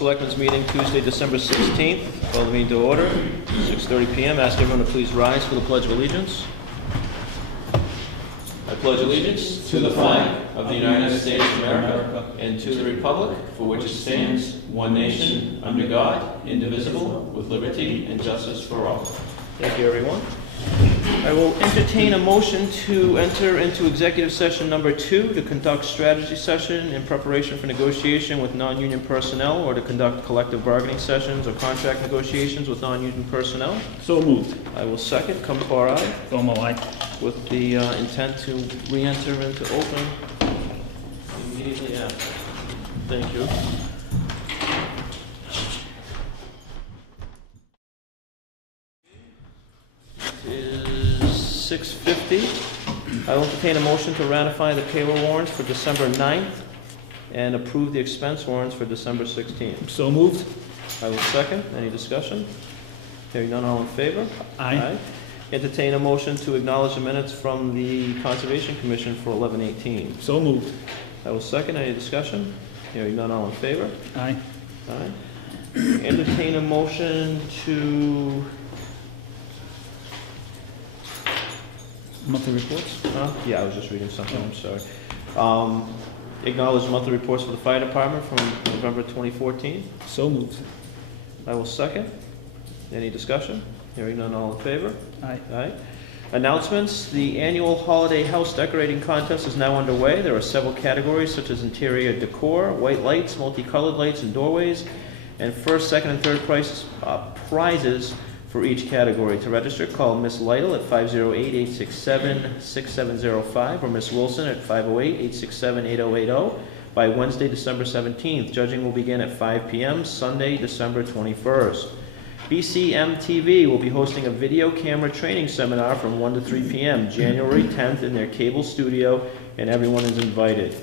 Selectmen's meeting Tuesday, December 16th. Call the meeting to order, 6:30 p.m. Ask everyone to please rise for the Pledge of Allegiance. I pledge allegiance to the flag of the United States of America and to the republic for which it stands, one nation, under God, indivisible, with liberty and justice for all. Thank you, everyone. I will entertain a motion to enter into executive session number 2 to conduct strategy session in preparation for negotiation with non-union personnel or to conduct collective bargaining sessions or contract negotiations with non-union personnel. So moved. I will second. Kumar, aye. Como aye. With the intent to re-enter into open immediately after. Thank you. It is 6:50. I will entertain a motion to ratify the payroll warrants for December 9th and approve the expense warrants for December 16th. So moved. I will second. Any discussion? Hearing none, all in favor? Aye. Entertain a motion to acknowledge the minutes from the Conservation Commission for 11/18. So moved. I will second. Any discussion? Hearing none, all in favor? Aye. Aye. Entertain a motion to, Monthly reports. yeah, I was just reading something, I'm sorry. Acknowledge monthly reports for the fire department from November 2014. So moved. I will second. Any discussion? Hearing none, all in favor? Aye. Aye. Announcements. The annual holiday house decorating contest is now underway. There are several categories such as interior decor, white lights, multicolored lights and doorways, and first, second, and third prizes for each category. To register, call Miss Lytle at 508-867-6705 or Miss Wilson at 508-867-8080 by Wednesday, December 17th. Judging will begin at 5 p.m. Sunday, December 21st. BCMTV will be hosting a video camera training seminar from 1 to 3 p.m. January 10th in their cable studio, and everyone is invited.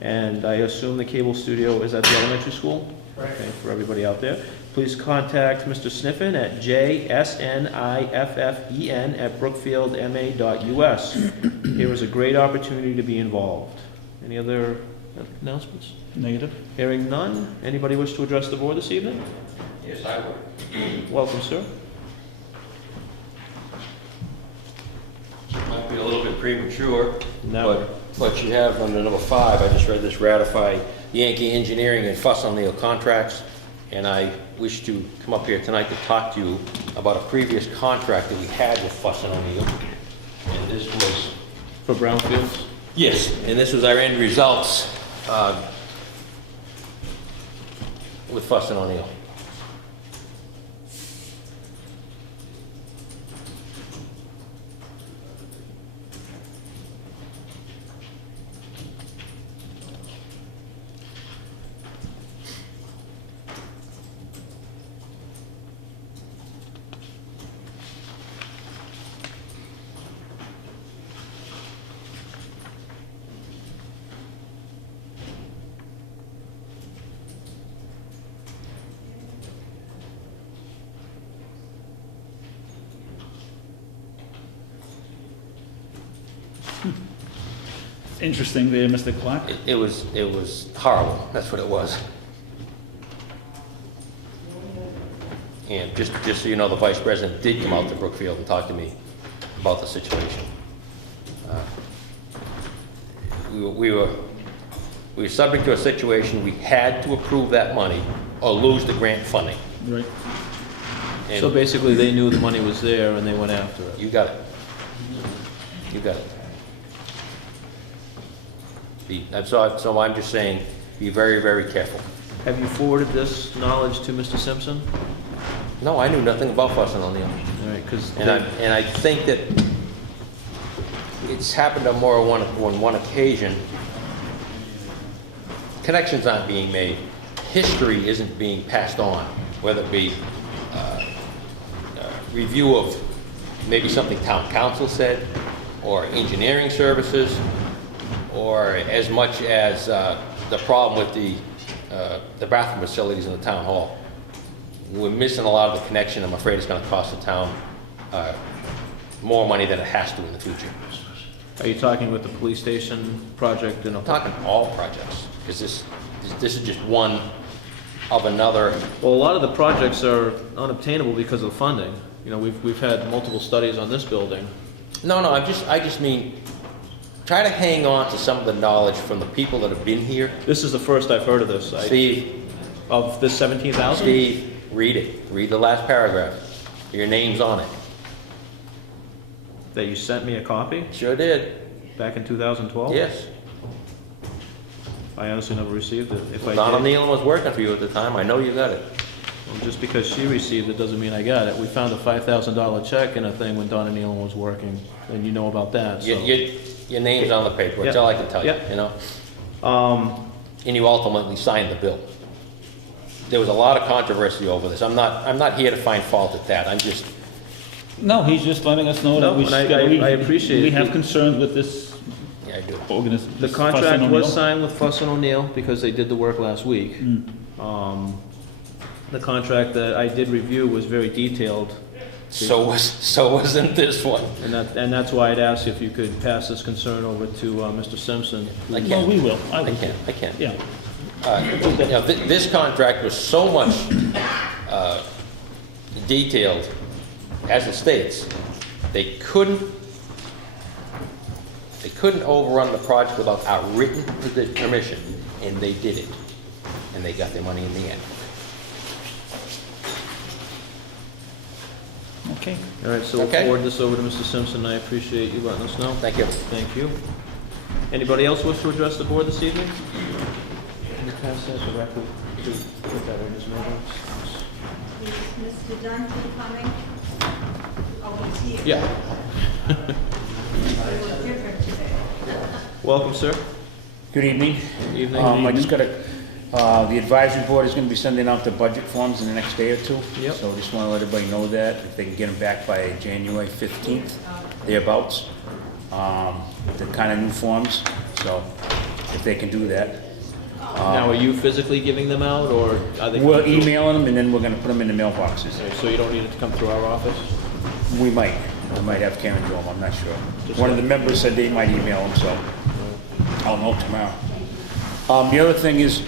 And I assume the cable studio is at the elementary school? Right. Okay, for everybody out there. Please contact Mr. Sniffen at jsniffen@brookfieldma.us. Here is a great opportunity to be involved. Any other announcements? Negative. Hearing none. Anybody wish to address the board this evening? Yes, I would. Welcome, sir. Might be a little bit premature, No. but you have under number 5, I just read this, ratify Yankee Engineering and Fuss O'Neill contracts, and I wish to come up here tonight to talk to you about a previous contract that we had with Fuss and O'Neill. And this was... For brownfields? Yes, and this was our end results with Fuss and O'Neill. Interesting there, Mr. Clark. It was horrible. That's what it was. And just so you know, the vice president did come out to Brookfield and talk to me about the situation. We were subject to a situation. We had to approve that money or lose the grant funding. Right. And So basically, they knew the money was there and they went after it. you got it. You got it. So I'm just saying, be very, very careful. Have you forwarded this knowledge to Mr. Simpson? No, I knew nothing about Fuss and O'Neill. All right, because And I think that it's happened on one occasion. Connections aren't being made. History isn't being passed on, whether it be review of maybe something town council said, or engineering services, or as much as the problem with the bathroom facilities in the town hall. We're missing a lot of the connection. I'm afraid it's going to cost the town more money than it has to in the future. Are you talking with the police station project? I'm talking all projects, because this is just one of another. Well, a lot of the projects are unobtainable because of funding. You know, we've had multiple studies on this building. No, I just mean, try to hang on to some of the knowledge from the people that have been here. This is the first I've heard of this. Steve, Of this 17,000? Steve, read it. Read the last paragraph. Your name's on it. That you sent me a copy Sure did. back in 2012? Yes. I honestly never received it. If I Donna did, Nealon was working for you at the time. I know you got it. well, just because she received it doesn't mean I got it. We found a $5,000 check in a thing when Donna Nealon was working, and you know about that, so. Your name's on the paper. That's Yeah. all I can tell you, Yeah. you know? Um, And you ultimately signed the bill. There was a lot of controversy over this. I'm not here to find fault at that. I'm just, No, he's just letting us know No, that we, and I appreciate we it. have concerns with this yeah, I do. organization. The contract was signed with Fuss and O'Neill because they did the work last week. The contract that I did review was very detailed, So wasn't this one. and that's why I'd ask if you could pass this concern over to Mr. Simpson. I Well, can't. we will. I will. I can't. Yeah. You know, this contract was so much detailed, as it states, they couldn't overrun the project without our written permission, and they did it, and they got their money in the end. Okay. All right, so we'll Okay. forward this over to Mr. Simpson. I appreciate you letting us know. Thank you. Thank you. Anybody else wish to address the board this evening? Can you pass that directly to put that in his minutes? Is Mr. Duncan coming? Oh, he's here. Yeah. It was different today. Welcome, sir. Good evening. Evening. I just got the advisory board is gonna be sending out the budget forms in the next day or two. Yep. So I just wanna let everybody know that, if they can get them back by January 15th, thereabouts. The kind of new forms, so if they can do that. Now, are you physically giving them out, or are they? We're emailing them and then we're gonna put them in the mailboxes. So you don't need it to come through our office? We might have Karen do them, I'm not sure. Just One of like- the members said they might email them, so I'll know tomorrow. The other thing is,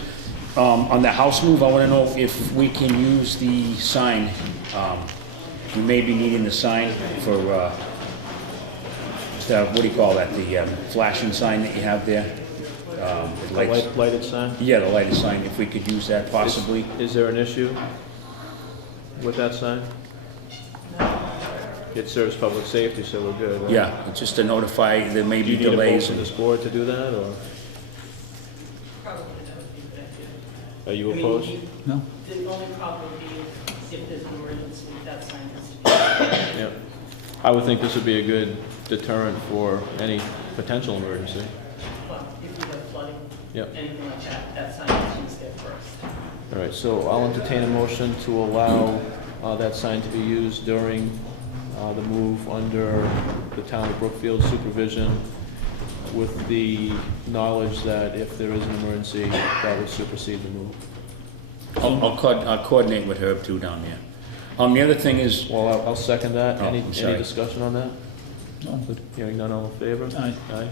on the house move, I wanna know if we can use the sign. We may be needing the sign for, what do you call that, the flashing sign that you have there? The lights. Lighted sign? Yeah, the lighted sign, if we could use that possibly. Is there an issue with that sign? It serves public safety, so we're good, right? Yeah, just to notify, there may Do you be need a vote delays. from this board to do that, or Probably that would be a good idea. are you I mean, opposed? No? The only problem would be if there's an emergency, that sign has to be. Yeah. I would think this would be a good deterrent for any potential emergency. But if we have flooding, Yep. anything like that, that sign is used there first. All right, so I'll entertain a motion to allow that sign to be used during the move under the town of Brookfield supervision, with the knowledge that if there is an emergency, that would supersede the move. I'll coordinate with Herb too down there. The other thing is, Well, I'll second that. Oh, Any I'm sorry. discussion on that? No, good. Hearing none, all in favor? Aye. Aye.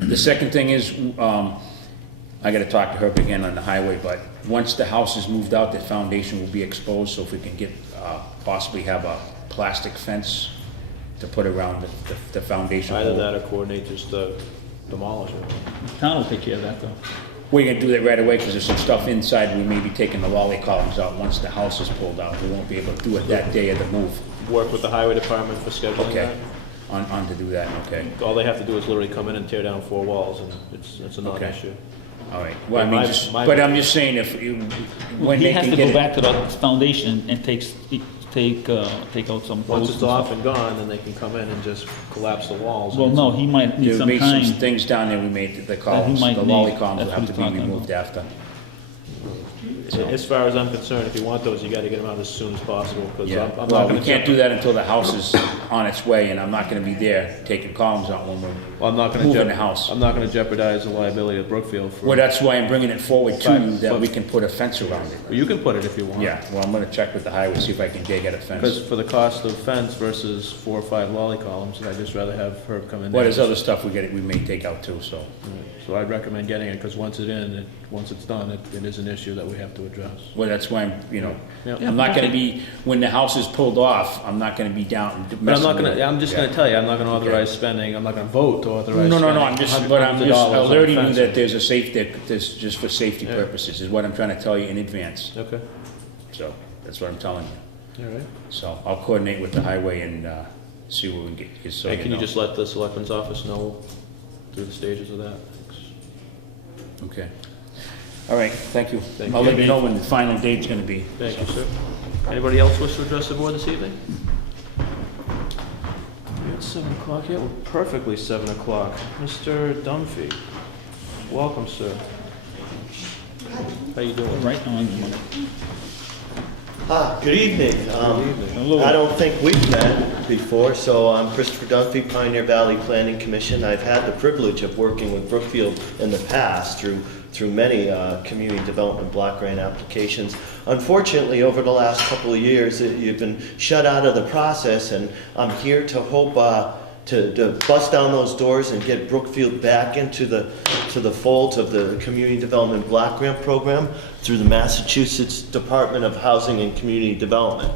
the second thing is, I gotta talk to Herb again on the highway, but once the house is moved out, the foundation will be exposed, so if we can get, possibly have a plastic fence to put around the foundation. Either hole. that or coordinate just the demolish it. The town will take care of that, though. We're gonna do that right away, because there's some stuff inside, we may be taking the lolly columns out once the house is pulled out. We won't be able to do it that day of the move. Work with the highway department for scheduling Okay, that. on to do that, okay. All they have to do is literally come in and tear down 4 walls, and it's a Okay. non-issue. All right, well, I Yeah, mean, my- just, my- but I'm just saying, if, when He they has can to get go it. back to the foundation and take out some Once posts it's and off stuff. and gone, then they can come in and just collapse the walls. Well, no, he might need There some may be some time. things down there we made, the columns, might the lolly need. columns will That's have to what be he's talking removed after. As far as I'm concerned, if you want those, you gotta get them out as soon as possible, because Yeah, I'm well, not we gonna can't jump. do that until the house is on its way, and I'm not gonna be there taking columns out when we're, Well, I'm not gonna moving the house. I'm not gonna jeopardize the liability of Brookfield for. Well, that's why I'm bringing it forward to you, that But- we can put a fence around it. You can put it if you want. Yeah, well, I'm gonna check with the highway, see if I can dig at a Because fence. for the cost of fence versus 4 or 5 lolly columns, I'd just rather have Herb come in. Well, there. there's other stuff we may take out too, so. So I'd recommend getting it, because once it's done, it is an issue that we have to address. Well, that's why I'm, Yeah. I'm not gonna be, when the house is pulled off, I'm not gonna be down But I'm messing not with gonna, it. I'm just Yeah. gonna tell you, I'm not gonna authorize spending, I'm not gonna vote to authorize No, spending. I'm just $100 on alerting you fencing. that there's a there's just for safety Yeah. purposes, is what I'm trying to tell you in advance. Okay, So, that's what I'm telling you. all right. So, I'll coordinate with the highway and, see what we can get, so And can you know. just let the selectman's office know through the stages of that? Thanks. Okay. All right, thank you. Thank I'll you. let you know when the final date's gonna be. Thank you, sir. Anybody else wish to address the board this evening? It's 7 o'clock, yeah, we're perfectly 7 o'clock. Mr. Dunphy, welcome, sir. How you doing? Right on. Good evening. I don't think we've met before, so I'm Christopher Dunphy, Pioneer Valley Planning Commission. I've had the privilege of working with Brookfield in the past through many community development block grant applications. Unfortunately, over the last couple of years, you've been shut out of the process, and I'm here to hope to bust down those doors and get Brookfield back into the fold of the Community Development Block Grant Program through the Massachusetts Department of Housing and Community Development.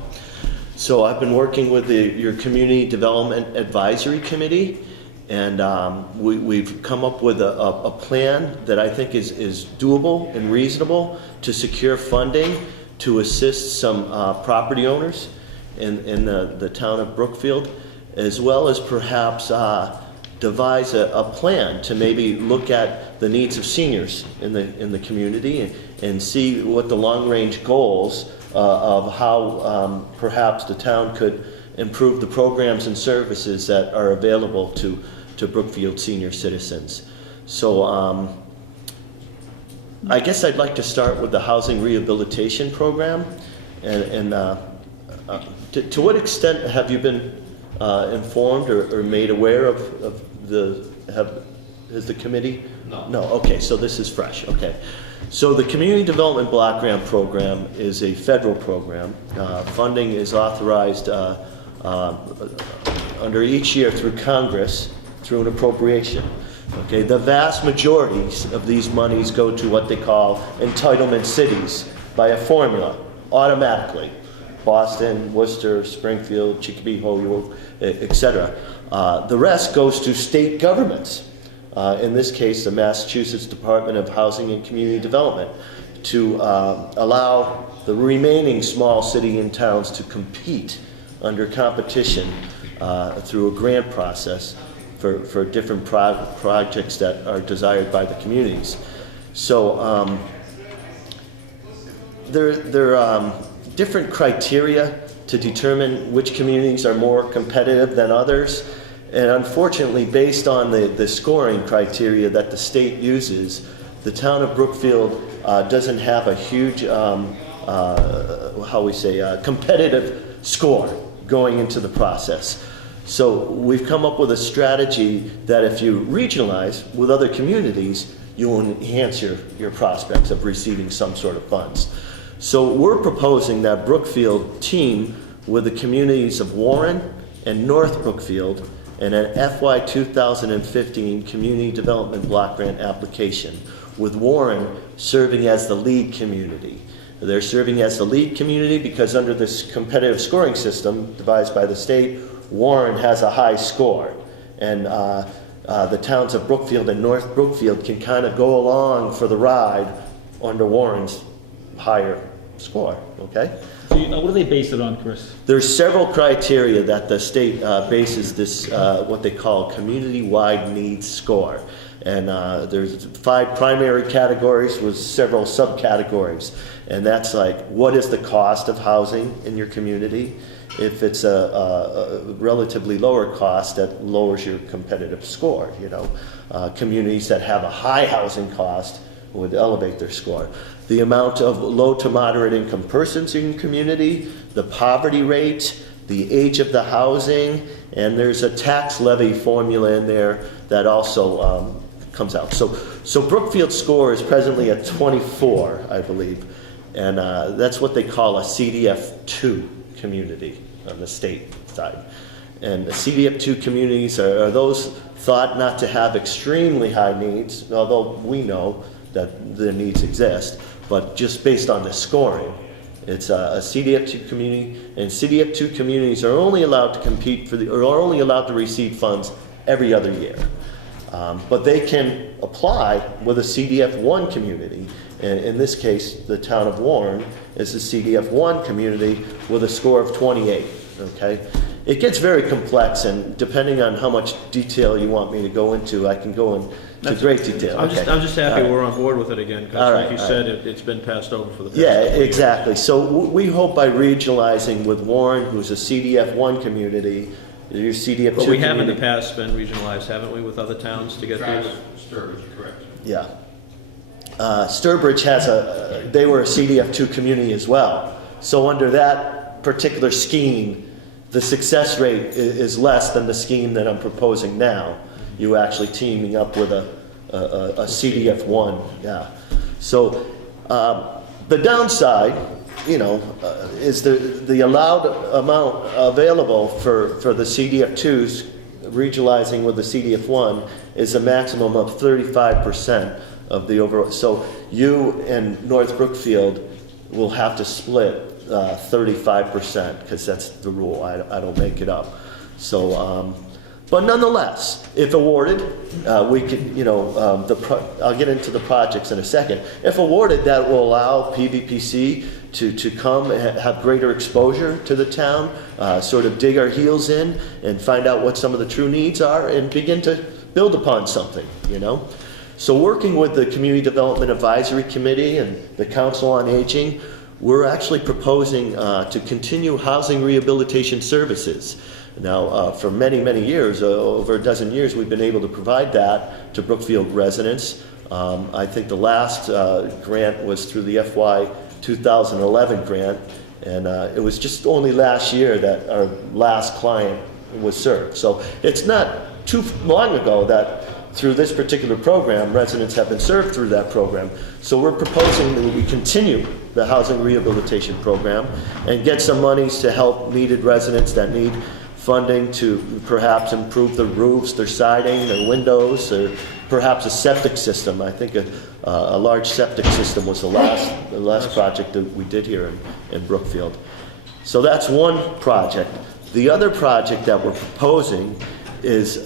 So I've been working with your Community Development Advisory Committee, and we've come up with a plan that I think is doable and reasonable to secure funding to assist some property owners in the town of Brookfield, as well as perhaps devise a plan to maybe look at the needs of seniors in the community and see what the long-range goals of how perhaps the town could improve the programs and services that are available to Brookfield senior citizens. So I guess I'd like to start with the housing rehabilitation program, and to what extent have you been informed or made aware of has the committee? No. No, okay, so this is fresh, okay. So the Community Development Block Grant Program is a federal program. Funding is authorized under each year through Congress through an appropriation. Okay, the vast majority of these monies go to what they call entitlement cities by a formula, automatically. Boston, Worcester, Springfield, Chicopee, Holyoke, etc. The rest goes to state governments, in this case the Massachusetts Department of Housing and Community Development, to allow the remaining small city and towns to compete under competition through a grant process for different projects that are desired by the communities. So there are different criteria to determine which communities are more competitive than others. And unfortunately, based on the scoring criteria that the state uses, the town of Brookfield doesn't have a huge, competitive score going into the process. So we've come up with a strategy that if you regionalize with other communities, you will enhance your prospects of receiving some sort of funds. So we're proposing that Brookfield team with the communities of Warren and North Brookfield in an FY 2015 Community Development Block Grant application, with Warren serving as the lead community. They're serving as the lead community because under this competitive scoring system devised by the state, Warren has a high score. And the towns of Brookfield and North Brookfield can kind of go along for the ride under Warren's higher score, okay? So what do they base it on, Chris? There's several criteria that the state bases this, what they call community-wide needs score. And there's 5 primary categories with several subcategories. And that's like, what is the cost of housing in your community? If it's a relatively lower cost, that lowers your competitive score, you know. Communities that have a high housing cost would elevate their score. The amount of low to moderate income persons in your community, the poverty rate, the age of the housing, and there's a tax levy formula in there that also comes out. So Brookfield's score is presently at 24, I believe, and that's what they call a CDF2 community on the state side. And the CDF2 communities are those thought not to have extremely high needs, although we know that the needs exist, but just based on the scoring. It's a CDF2 community, and CDF2 communities are only allowed to compete are only allowed to receive funds every other year. But they can apply with a CDF1 community. And in this case, the town of Warren is a CDF1 community with a score of 28, okay? It gets very complex, and depending on how much detail you want me to go into, I can go into great detail. I'm okay? just happy All right. we're on board with it again, All because right, like you all said, it's been passed over for the past. Yeah, couple of years. exactly. So we hope by regionalizing with Warren, who's a CDF1 community, your CDF2 But we have in the community. past been regionalized, haven't we, with other towns to get these? Sturbridge, correct. Yeah. Sturbridge they were a CDF2 community as well. So under that particular scheme, the success rate is less than the scheme that I'm proposing now. You actually teaming up with a CDF1, yeah. So the downside, is the allowed amount available for the CDF2s regionalizing with the CDF1 is a maximum of 35% of the overall. So you and North Brookfield will have to split 35%, because that's the rule. I don't make it up. So, but nonetheless, if awarded, we could, I'll get into the projects in a second. If awarded, that will allow PVPC to come and have greater exposure to the town, sort of dig our heels in and find out what some of the true needs are and begin to build upon something, So working with the Community Development Advisory Committee and the Council on Aging, we're actually proposing to continue housing rehabilitation services. Now, for many, many years, over a dozen years, we've been able to provide that to Brookfield residents. I think the last grant was through the FY 2011 grant, and it was just only last year that our last client was served. So it's not too long ago that through this particular program, residents have been served through that program. So we're proposing that we continue the housing rehabilitation program and get some monies to help needed residents that need funding to perhaps improve their roofs, their siding, their windows, or perhaps a septic system. I think a large septic system was the last project that we did here in Brookfield. So that's one project. The other project that we're proposing is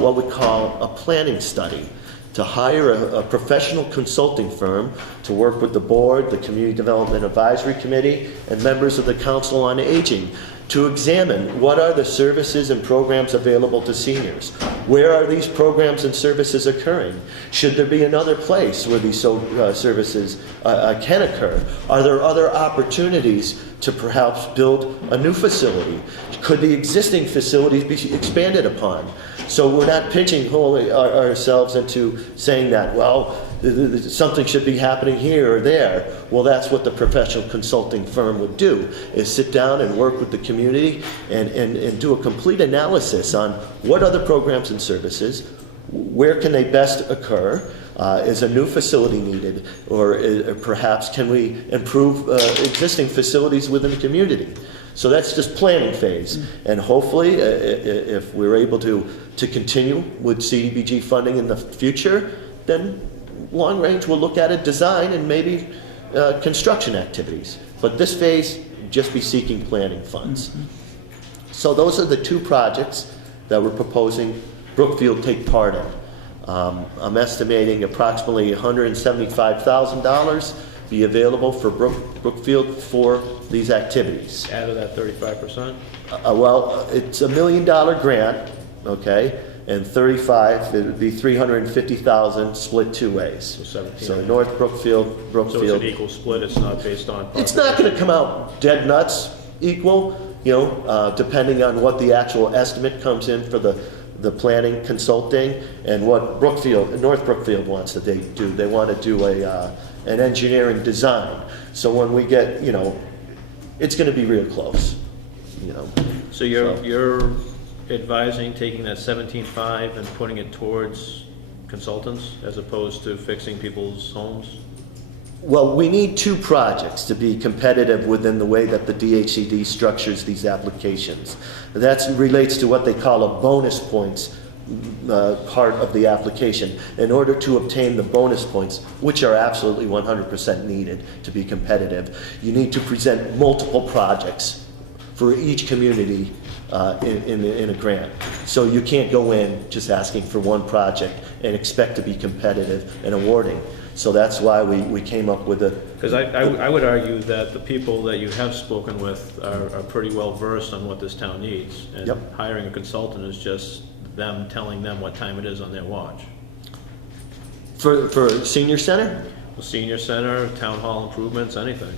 what we call a planning study, to hire a professional consulting firm to work with the board, the Community Development Advisory Committee, and members of the Council on Aging to examine what are the services and programs available to seniors. Where are these programs and services occurring? Should there be another place where these services can occur? Are there other opportunities to perhaps build a new facility? Could the existing facilities be expanded upon? So we're not pigeonholing ourselves into saying that, well, something should be happening here or there. Well, that's what the professional consulting firm would do, is sit down and work with the community and do a complete analysis on what other programs and services, where can they best occur, is a new facility needed, or perhaps can we improve existing facilities within the community? So that's just planning phase. And hopefully, if we're able to continue with CDBG funding in the future, then long range we'll look at a design and maybe construction activities. But this phase, just be seeking planning funds. So those are the two projects that we're proposing Brookfield take part in. I'm estimating approximately $175,000 be available for Brookfield for these activities. Out of that 35%? Well, it's $1 million grant, okay, and 35, it would be 350,000 split two ways. So 17. So North Brookfield, So it's Brookfield. an equal split, it's not based on. It's not going to come out dead nuts equal, depending on what the actual estimate comes in for the planning consulting and what North Brookfield wants that they do. They want to do an engineering design. So when we get, it's going to be real close, So you're advising taking that 17.5 and putting it towards consultants as opposed to fixing people's homes? Well, we need two projects to be competitive within the way that the DHCD structures these applications. That relates to what they call a bonus points part of the application. In order to obtain the bonus points, which are absolutely 100% needed to be competitive, you need to present multiple projects for each community in a grant. So you can't go in just asking for one project and expect to be competitive in awarding. So that's why we came up with a... Because I would argue that the people that you have spoken with are pretty well versed on what this town needs. And Yep. hiring a consultant is just them telling them what time it is on their watch. For senior center? The senior center, town hall improvements, anything.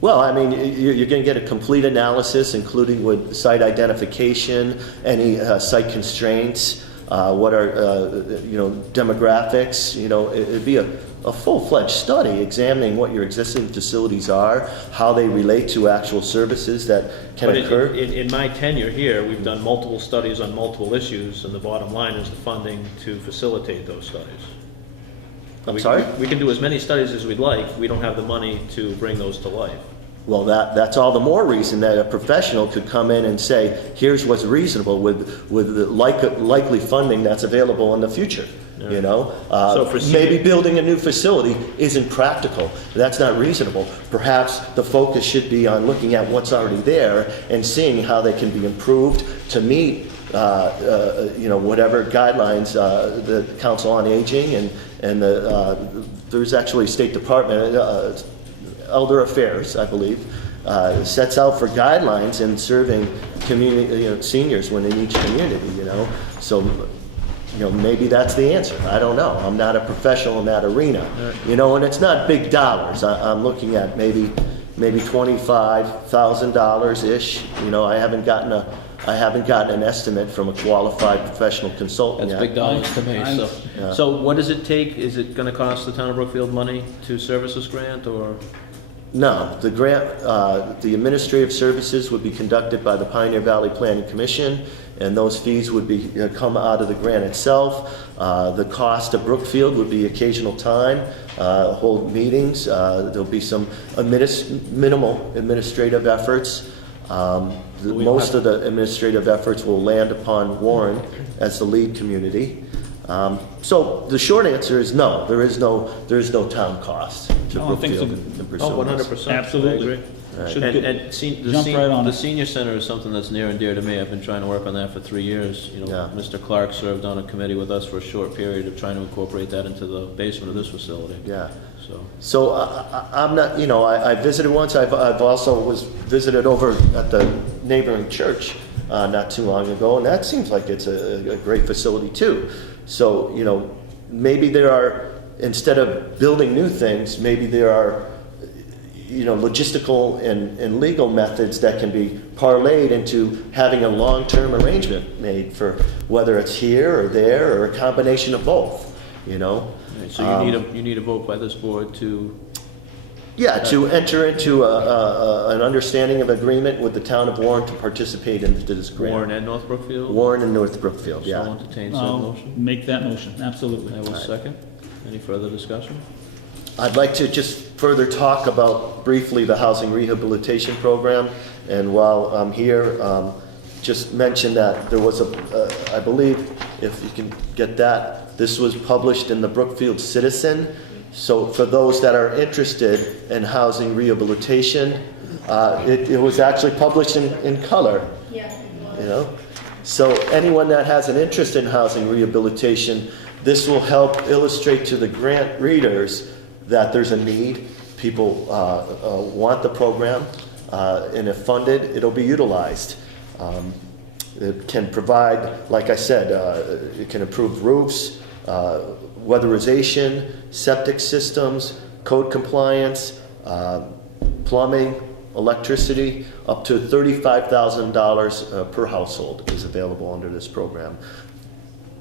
Well, I mean, you're going to get a complete analysis, including with site identification, any site constraints, what are, demographics. It'd be a full-fledged study examining what your existing facilities are, how they relate to actual services that can But occur. in my tenure here, we've done multiple studies on multiple issues, and the bottom line is the funding to facilitate those studies. I'm sorry? We can do as many studies as we'd like. We don't have the money to bring those to life. Well, that's all the more reason that a professional could come in and say, here's what's reasonable with the likely funding that's available in the future. Yeah. So for maybe building a new facility isn't practical. That's not reasonable. Perhaps the focus should be on looking at what's already there and seeing how they can be improved to meet, whatever guidelines the Council on Aging and there's actually a State Department. Elder Affairs, I believe, sets out for guidelines in serving community, seniors within each community. So, maybe that's the answer. I don't know. I'm not a professional in that arena. And it's not big dollars. I'm looking at maybe $25,000 ish. I haven't gotten an estimate from a qualified professional consultant That's yet. big dollars to me. Yeah. So what does it take? Is it going to cost the town of Brookfield money to service this grant, or? No, the grant, the administrative services would be conducted by the Pioneer Valley Planning Commission, and those fees would be come out of the grant itself. The cost of Brookfield would be occasional time, hold meetings. There'll be some minimal administrative efforts. Most of the administrative efforts will land upon Warren as the lead community. So the short answer is no. There is no town cost to No, I think Brookfield so. in pursuing this. 100%. Absolutely. I agree. Should And, get- and jump right on the it. senior center is something that's near and dear to me. I've been trying to work on that for 3 years. Yeah. Mr. Clark served on a committee with us for a short period of trying to incorporate that into the basement of this facility. Yeah. So, I'm not, I visited once. I've also was visited over at the neighboring church not too long ago, and that seems like it's a great facility too. So, maybe there are, instead of building new things, maybe there are, logistical and legal methods that can be parlayed into having a long-term arrangement made for whether it's here or there or a combination of both, so you need a vote by this board to. Yeah, to enter into an understanding of agreement with the town of Warren to participate in this grant. Warren and North Brookfield? Warren and North Brookfield, So yeah. I'll entertain said I'll motion. make that motion, absolutely. I will second. Any further discussion? I'd like to just further talk about briefly the housing rehabilitation program. And while I'm here, just mention that there was I believe, if you can get that, this was published in the Brookfield Citizen. So for those that are interested in housing rehabilitation, it was actually published in color. Yeah, it was. So anyone that has an interest in housing rehabilitation, this will help illustrate to the grant readers that there's a need. People want the program, and if funded, it'll be utilized. It can provide, like I said, it can improve roofs, weatherization, septic systems, code compliance, plumbing, electricity. Up to $35,000 per household is available under this program.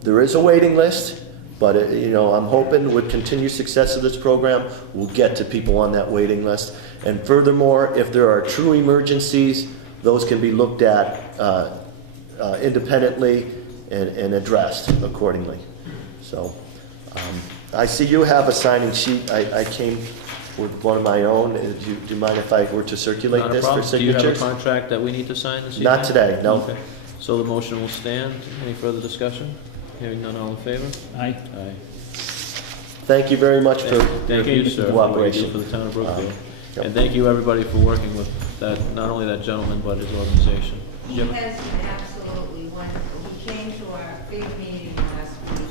There is a waiting list, but I'm hoping with continued success of this program, we'll get to people on that waiting list. And furthermore, if there are true emergencies, those can be looked at independently and addressed accordingly. So, I see you have a signing sheet. I came with one of my own. Do you mind if I were to circulate Not a this for problem. Do you signatures? have a contract that we need to sign this evening? Not today, no. Okay. So the motion will stand. Any further discussion? Hearing none, all in favor? Aye. Aye. Thank you very much for Thank you, sir, for what you do cooperation. for the town of Brookfield. Yep. And thank you, everybody, for working with that, not only that gentleman, but his organization. He Jim? has been absolutely wonderful. He came to our big meeting last week,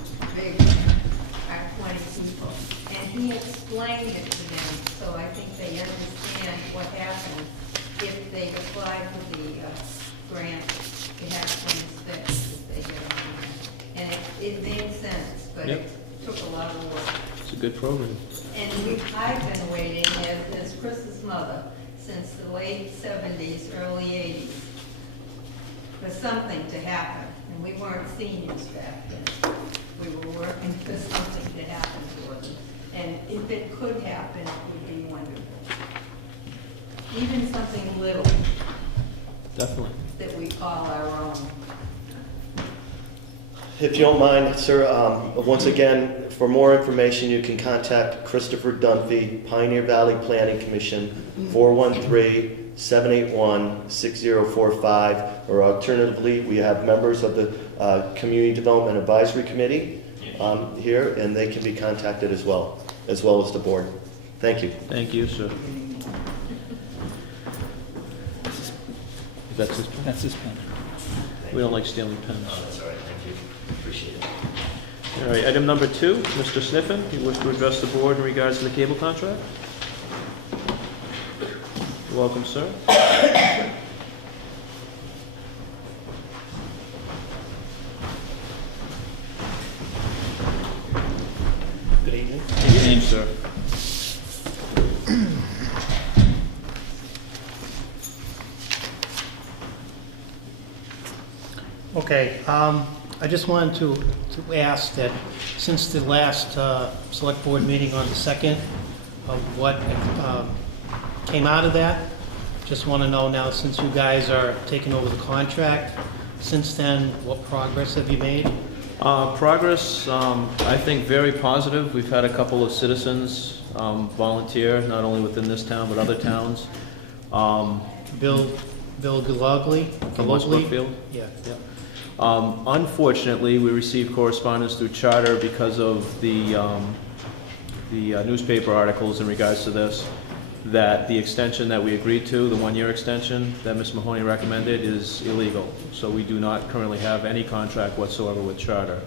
our 20 people, and he explained it to them, so I think they understand what happens if they apply for the grant. It has some inspections if they get on there. And it made sense, but Yep. it took a lot of work. It's a good program. And I've been waiting, as Chris's mother, since the late 70s, early 80s, for something to happen. And we weren't seniors back then. We were working for something to happen to us. And if it could happen, it would be wonderful. Even something little Definitely. that we call our own. If you don't mind, sir, once again, for more information, you can contact Christopher Dunphy, Pioneer Valley Planning Commission, 413-781-6045, or alternatively, we have members of the Community Development Advisory Committee here, and they can be contacted as well as the board. Thank you. Thank you, sir. That's his, That's his pen. we don't like stealing pens. That's all right, thank you. Appreciate it. All right, item number 2, Mr. Sniffen, you wish to address the board in regards to the cable contract? You're welcome, sir. Good evening. Good evening, sir. Okay, I just wanted to ask that since the last select board meeting on the 2nd, of what came out of that, just want to know now, since you guys are taking over the contract, since then, what progress have you made? Progress, I think very positive. We've had a couple of citizens volunteer, not only within this town, but other towns. Bill Galogly? From West Brookfield? Yeah. Unfortunately, we received correspondence through Charter because of the newspaper articles in regards to this, that the extension that we agreed to, the one-year extension that Ms. Mahoney recommended, is illegal. So we do not currently have any contract whatsoever with Charter.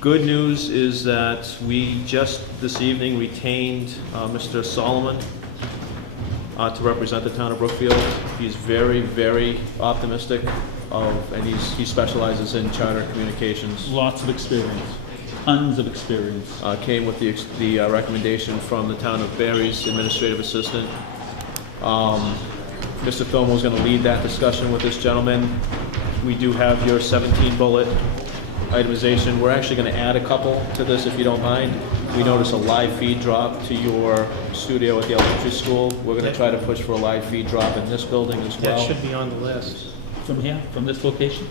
Good news is that we just this evening retained Mr. Solomon to represent the town of Brookfield. He's very, very optimistic and he specializes in charter communications. Lots of experience, tons of experience. Came with the recommendation from the town of Barry's administrative assistant. Mr. Thomo is going to lead that discussion with this gentleman. We do have your 17-bullet itemization. We're actually going to add a couple to this if you don't mind. We notice a live feed drop to your studio at the elementary school. We're going to try to push for a live feed drop in this building as well. That should be on the list. From here, from this location?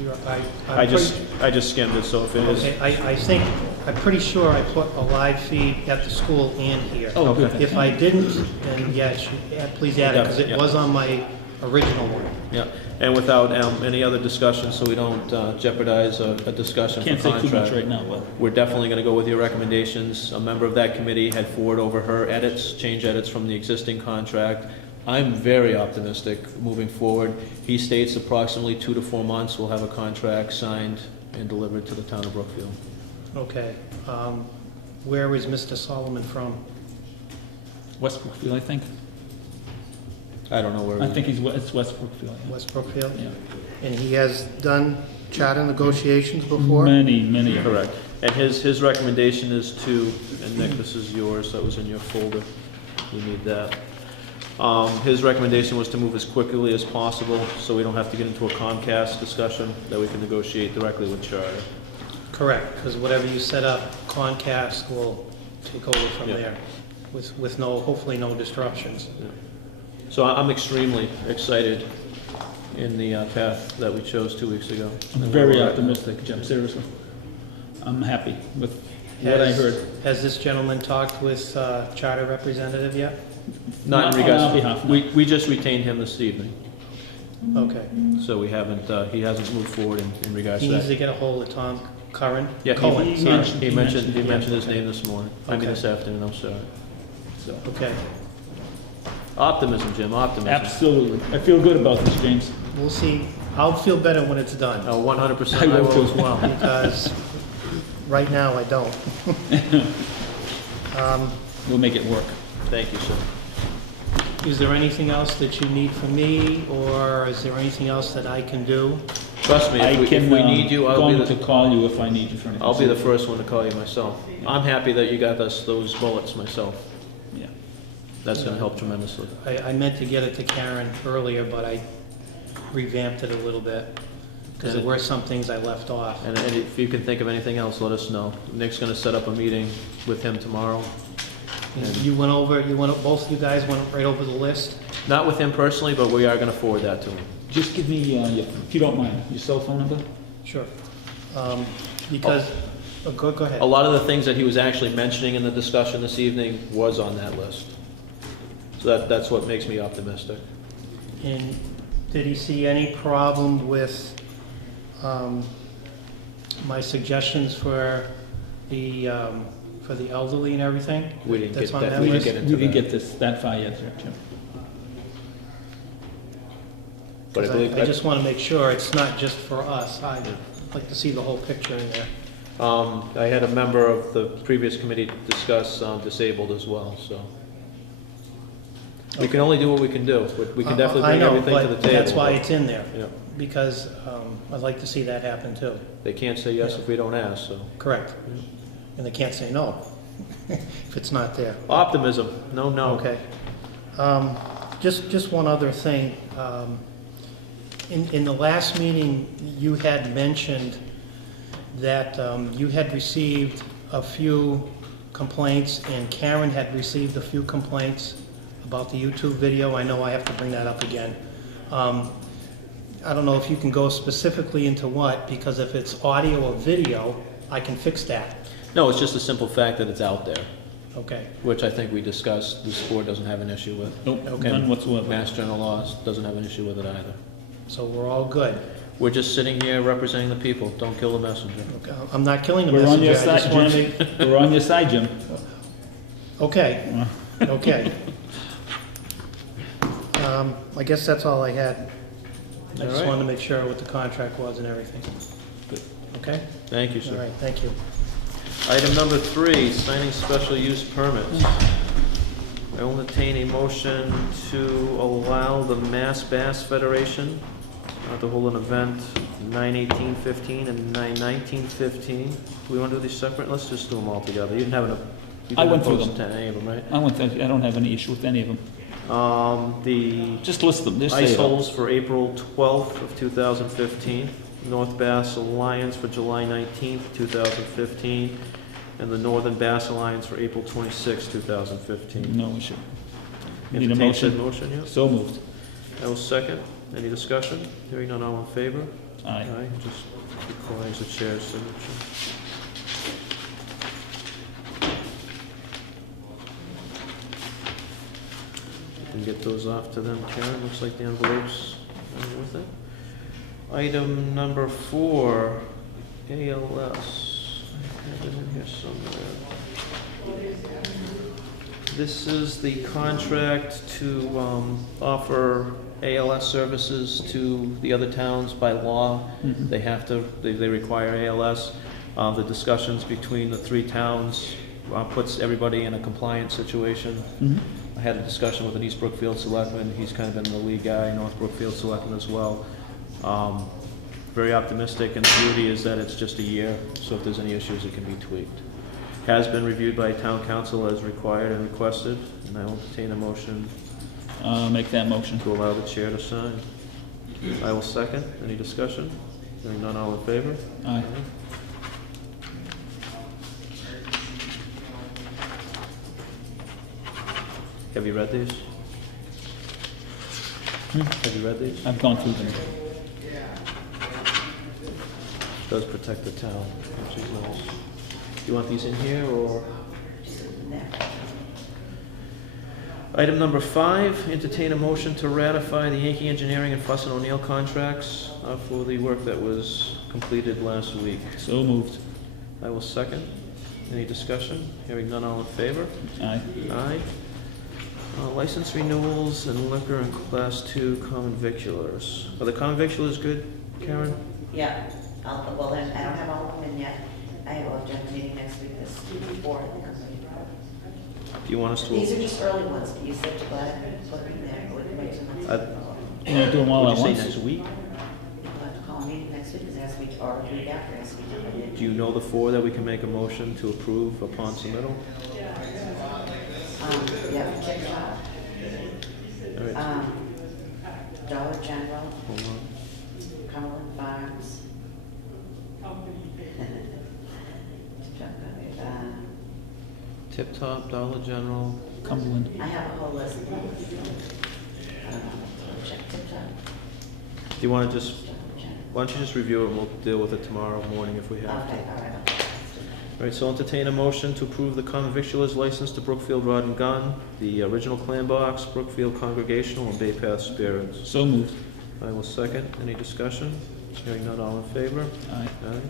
I just skimmed it, so if it is, Okay, I'm pretty sure I put a live feed at the school and here. Oh, good. If I didn't, then yes, please add it, because Yeah. it was on my original one. yeah. And without any other discussion, so we don't jeopardize a discussion for Can't say contract. too much right now, but We're definitely going to go with your recommendations. A member of that committee had forwarded over her edits, change edits from the existing contract. I'm very optimistic moving forward. He states approximately 2 to 4 months we'll have a contract signed and delivered to the town of Brookfield. Okay. Where is Mr. Solomon from? West Brookfield, I think. I don't know where. I think it's West Brookfield. Yeah. West Brookfield? Yeah. And he has done charter negotiations before? Many. Correct. And his recommendation is to, and Nick, this is yours, that was in your folder. You need that. His recommendation was to move as quickly as possible, so we don't have to get into a Comcast discussion, that we can negotiate directly with Charter. Correct, because whatever you set up, Comcast will take over from Yeah. there with hopefully no disruptions. So I'm extremely excited in the path that we chose 2 weeks ago. I'm very optimistic, Jim, seriously. I'm happy with what I heard. Has this gentleman talked with charter representative yet? Not in On our regards, behalf, no. we just retained him this evening, Okay. so we haven't, he hasn't moved forward in regards He to needs to that. get a hold of Tom Curran? Yeah, Cohen, he sorry. mentioned, he mentioned his name this morning, I mean Okay. this afternoon, I'm sorry. So, Okay, optimism, Jim, optimism. Absolutely. I feel good about this, James. we'll see. I'll feel better when it's done, 100% I I will will too. as well. because right now I don't. We'll make it work. Thank you, sir. Is there anything else that you need from me, or is there anything else that I can do? Trust me, I if can, we need you, I'll be going to the, call you if I need you for anything. I'll be the first one to call you myself. I'm happy that you got us those bullets myself. Yeah. That's gonna help tremendously. I meant to get it to Karen earlier, but I revamped it a little bit, because there were some things I left off. And if you can think of anything else, let us know. Nick's gonna set up a meeting with him tomorrow. And you went over, both you guys went right over the list? Not with him personally, but we are gonna forward that to him. Just give me, if you don't mind, your cell phone number? Sure. Because, go ahead. A lot of the things that he was actually mentioning in the discussion this evening was on that list. So that's what makes me optimistic. And did he see any problem with my suggestions for the elderly and everything? We didn't That's get on that, that we didn't list? get into We didn't that. get that far yet, Jim. But I 'Cause believe, I just want to make sure it's not just for us. I'd like to see the whole picture in there. I had a member of the previous committee discuss disabled as well, so. We can only do what we can do. We can definitely bring everything to the table. I know, but that's why it's in there, Yeah, because I'd like to see that happen too. they can't say yes if we don't ask, so. Correct. And they can't say no if it's not there. Optimism, no. Okay. Just one other thing. In the last meeting, you had mentioned that you had received a few complaints, and Karen had received a few complaints about the YouTube video. I know I have to bring that up again. I don't know if you can go specifically into what, because if it's audio or video, I can fix that. No, it's just a simple fact that it's out there, Okay. which I think we discussed, this board doesn't have an issue with. Nope, Okay. none whatsoever. Mass General Laws doesn't have an issue with it either. So we're all good. We're just sitting here representing the people, don't kill the messenger. Okay, I'm not killing the We're on messenger. your I just side, want to Jim. We're on your side, Jim. Okay, okay. I guess that's all I had. I All just right. wanted to make sure what the contract was and everything. Good. Okay? Thank you, All sir. right, thank you. Item number 3, signing special use permits. I will entertain a motion to allow the Mass Bass Federation to hold an event 9/18/15 and 9/19/15. Do we want to do these separate? Let's just do them all together. You didn't have you I didn't went through oppose them. any of them, right? I don't have any issue with any of them. The Just list them, just say ice it all. holes for April 12th of 2015, North Bass Alliance for July 19th, 2015, and the Northern Bass Alliance for April 26th, 2015. No issue. Need a Entertain said motion? motion, yes. So moved. I will second. Any discussion? Hearing none, all in favor? Aye. Just requires the chair's signature. You can get those off to them, Karen. Looks like the envelopes are with it. Item number 4, ALS. I have it in here somewhere. This is the contract to offer ALS services to the other towns by law. Mhm. They have to, they require ALS. The discussions between the 3 towns puts everybody in a compliant situation. Mhm. I had a discussion with an East Brookfield selectman. He's kind of been the lead guy, North Brookfield selectman as well. Very optimistic, and the beauty is that it's just a year, so if there's any issues, it can be tweaked. Has been reviewed by town council as required and requested, and I will entertain a motion Make that motion. to allow the chair to sign. I will second. Any discussion? Hearing none, all in favor? Aye. Have you read these? Have you read these? I've gone through them. Does protect the town, which is nice. Do you want these in here, or? Item number 5, entertain a motion to ratify the Yankee Engineering and Fuss and O'Neill contracts for the work that was completed last week. So moved. I will second. Any discussion? Hearing none, all in favor? Aye. Aye. License renewals and liquor and Class 2 common victulars. Are the common victulars good, Karen? Yeah, well, then, I don't have all of them in yet. I have a general meeting next week, this 4, I think I'm going Do you want us to? These are just early ones, but you said to go ahead and put them there, or we can wait till next week. You want to do them all Would at you say once? next week? You'll have to call a meeting next week, because it has to be, or the week after, it has to be done. Do you know the 4 that we can make a motion to approve upon submittal? Yeah, Tip Top, All right, Dollar General, hold on. Cumberland Farms. Tip Top, Dollar General. Cumberland. I have a whole list. Check Tip Top, Do you want to just, Dollar General. why don't you just review it and we'll deal with it tomorrow morning if we have to. Okay, all right. All right, so I'll entertain a motion to approve the common victulars license to Brookfield Rod and Gun, the original Clam Box, Brookfield Congregational, and Bay Path Spirits. So moved. I will second. Any discussion? Hearing none, all in favor? Aye. Aye.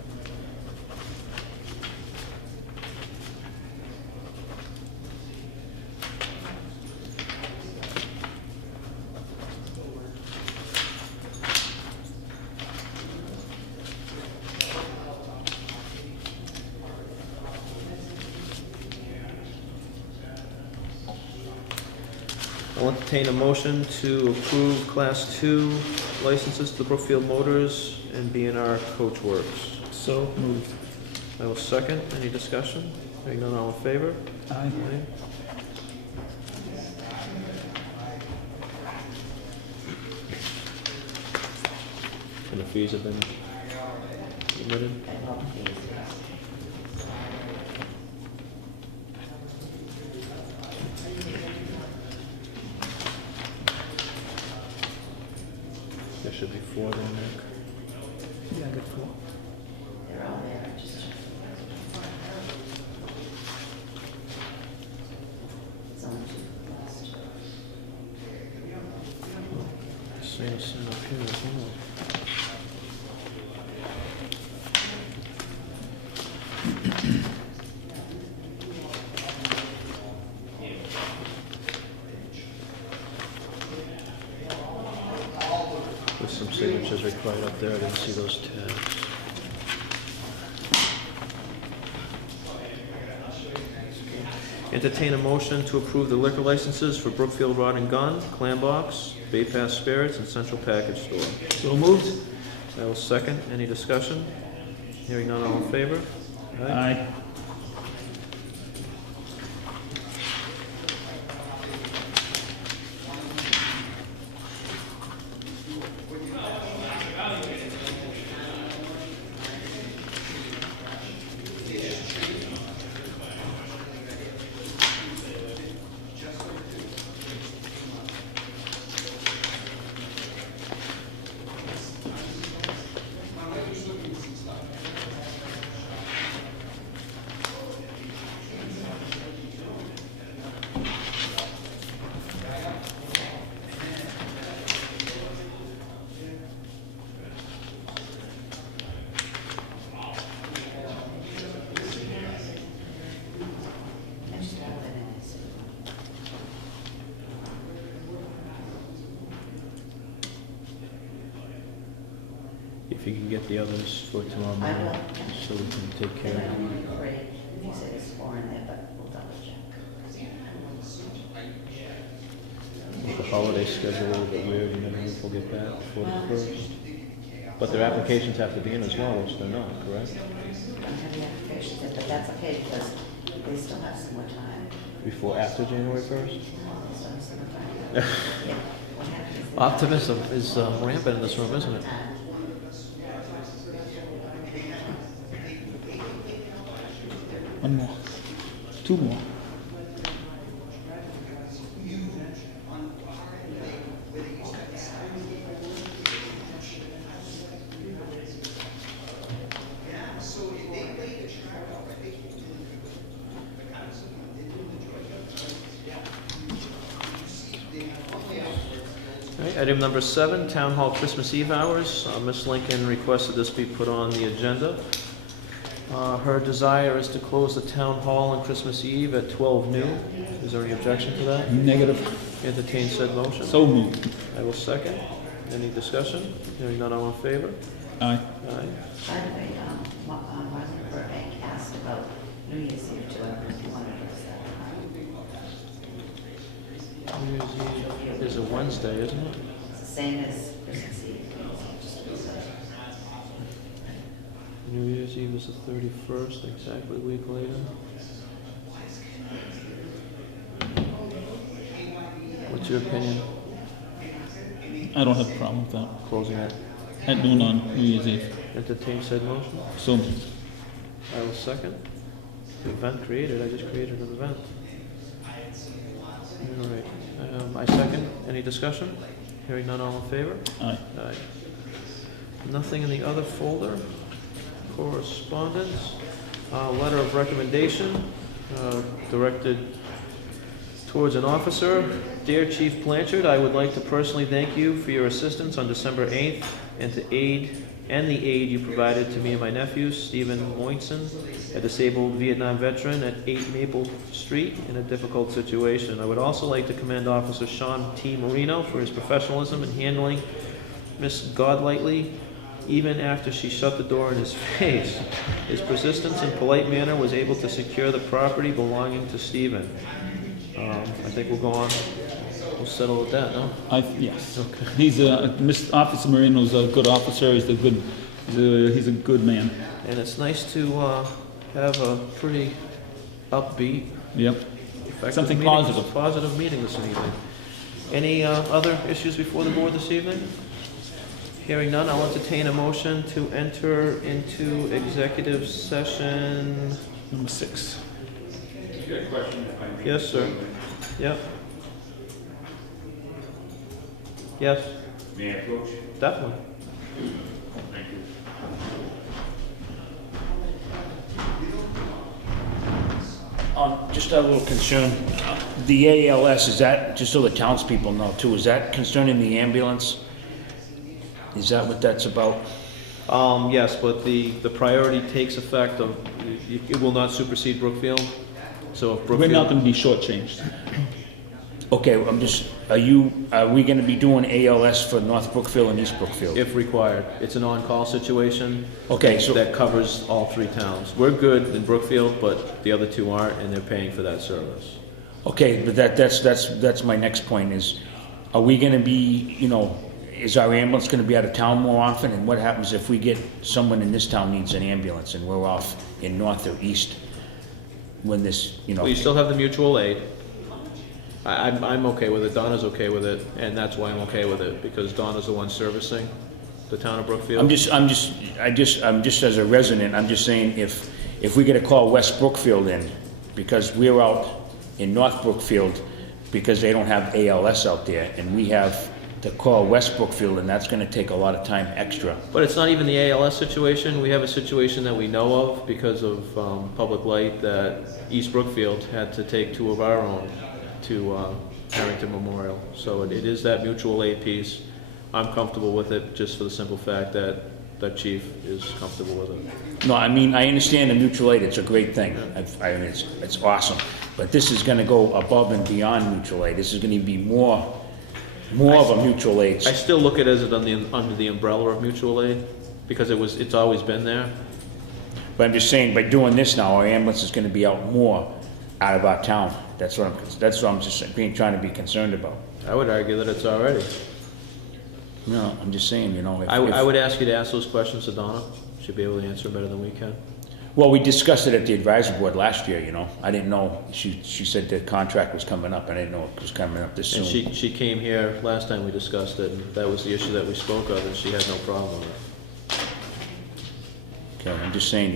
I'll entertain a motion to approve Class 2 licenses to Brookfield Motors and B&R Coach Works. So moved. I will second. Any discussion? Hearing none, all in favor? Aye. And the fees have been submitted? I love these. There should be 4 there, Nick. Yeah, I got 4. They're all there, just. It's on the list. Same sign up here as well. With some signatures required up there, I didn't see those tabs. Entertain a motion to approve the liquor licenses for Brookfield Rod and Gun, Clam Box, Bay Path Spirits, and Central Package Store. So moved. I will second. Any discussion? Hearing none, all in favor? Aye. I just have that in this. If you can get the others for tomorrow I morning, will. so we can take care Then of I them. need 3. He said it's 4 in there, but we'll double check. With the holiday schedule a little bit weird, you never know if we'll get back before the first. But their applications have to be in as well, which they're not, correct? I don't have the applications yet, but that's okay because they still have some more time. Before, after January 1st? They still have some more time. Yeah. What happens is- Optimism is rampant in this room, isn't it? One more. 2 more. item number 7, Town Hall Christmas Eve hours. Ms. Lincoln requested this be put on the agenda. Her desire is to close the Town Hall on Christmas Eve at 12 noon. Is there any objection to that? Negative. Entertain said motion. So moved. I will second. Any discussion? Hearing none, all in favor? Aye. Aye. By the way, Martha Burbank asked about New Year's Eve too, if you wanted to. New Year's Eve is a Wednesday, isn't it? It's the same as Christmas Eve. New Year's Eve is the 31st, exactly a week later. What's your opinion? I don't have a problem with that. Closing it. At noon on New Year's Eve. Entertain said motion. So moved. I will second. The event created, I just created an event. All right, I second. Any discussion? Hearing none, all in favor? Aye. Aye. Nothing in the other folder. Correspondence. Letter of recommendation directed towards an officer. Dear Chief Blanchard, I would like to personally thank you for your assistance on December 8th and the aid you provided to me and my nephew, Stephen Moinson, a disabled Vietnam veteran at 8 Maple Street in a difficult situation. I would also like to commend Officer Sean T. Marino for his professionalism in handling Miss Godlightly even after she shut the door in his face. His persistence and polite manner was able to secure the property belonging to Stephen. I think we'll go on. We'll settle with that, no? Yes. Okay. He's Officer Marino's a good officer. He's a good man. And it's nice to have a pretty upbeat, Yep. effective Something meeting. positive. Positive meeting this evening. Any other issues before the board this evening? Hearing none, I'll entertain a motion to enter into executive session. Number 6. Yes, sir. Yep. Yes, May I approach? definitely. Thank you. Just a little concern. The ALS, is that, just so the townspeople know too, is that concerning the ambulance? Is that what that's about? Yes, but the priority takes effect of, it will not supersede Brookfield. So if We're not Brookfield, going to be shortchanged. Okay, I'm just, are we gonna be doing ALS for North Brookfield and East Brookfield? if required, it's an on-call situation. Okay, so, That covers all 3 towns. We're good in Brookfield, but the other 2 aren't, and they're paying for that service. okay, but that's my next point is, are we gonna be, is our ambulance gonna be out of town more often? And what happens if we get, someone in this town needs an ambulance and we're off in North or East? When this, Well, you still have the mutual aid. I'm okay with it, Donna's okay with it, and that's why I'm okay with it, because Donna's the one servicing the town of Brookfield. I'm just as a resident, I'm just saying if we get a call West Brookfield in, because we're out in North Brookfield, because they don't have ALS out there, and we have to call West Brookfield, and that's gonna take a lot of time extra. But it's not even the ALS situation. We have a situation that we know of because of Public Light, that East Brookfield had to take 2 of our own to Harrington Memorial. So it is that mutual aid piece. I'm comfortable with it just for the simple fact that the chief is comfortable with it. No, I mean, I understand the mutual aid, it's a great thing. I mean, it's awesome. But this is gonna go above and beyond mutual aid. This is gonna be more of a mutual aid. I still look at it as under the umbrella of mutual aid because it's always been there. But I'm just saying, by doing this now, our ambulance is gonna be out more out of our town. That's what I'm just trying to be concerned about. I would argue that it's already. No, I'm just saying, I would ask you to ask those questions to Donna. She'd be able to answer better than we can. Well, we discussed it at the advisory board last year, I didn't know, she said the contract was coming up, I didn't know it was coming up this And soon. she came here last time we discussed it, and that was the issue that we spoke of, and she had no problem with it. Okay, I'm just saying,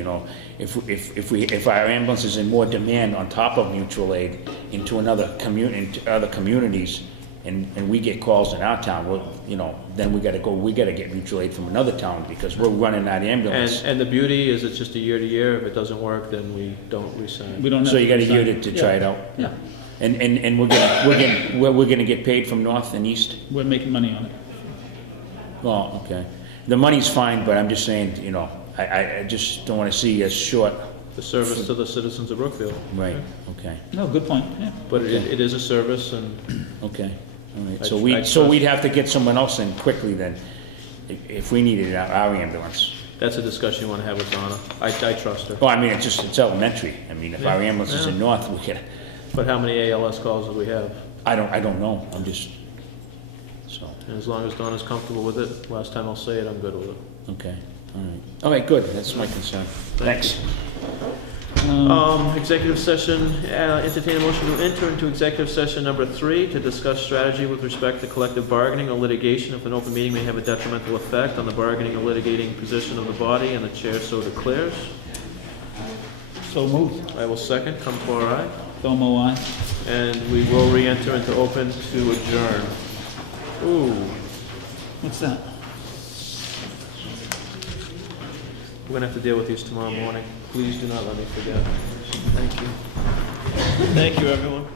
if our ambulance is in more demand on top of mutual aid into other communities, and we get calls in our town, well, you know, then we gotta get mutual aid from another town, because we're running that ambulance. And the beauty is it's just a year to year. If it doesn't work, then we don't resend. We don't have. So you got a to year decide. to try it out? Yeah, And we're gonna get paid from north and east? we're making money on it. Well, okay. The money's fine, but I'm just saying, you know, I just don't wanna see us short. The service to the citizens of Brookfield. Right, okay, No, good point, yeah. But it is a service, and okay. All right, I so trust- we'd have to get someone else in quickly then, if we needed our ambulance. that's a discussion you want to have with Donna. I trust her. Well, I mean, it's elementary. I mean, if our ambulance is in Yeah. north, we could, But how many ALS calls do we have? I don't know, I'm just, so, And as long as Donna's comfortable with it, last time I'll say it, I'm good with it. okay, all right. All right, good, that's my concern. Thanks. Executive session, entertain a motion to enter into executive session number 3 to discuss strategy with respect to collective bargaining or litigation if an open meeting may have a detrimental effect on the bargaining or litigating position of the body and the chair so declares. So moved. I will second, come to our eye. Domo, aye. And we will re-enter into open to adjourn. Ooh, What's that? we're gonna have to deal with these tomorrow morning. Please do not let me forget. Thank you. Thank you, everyone.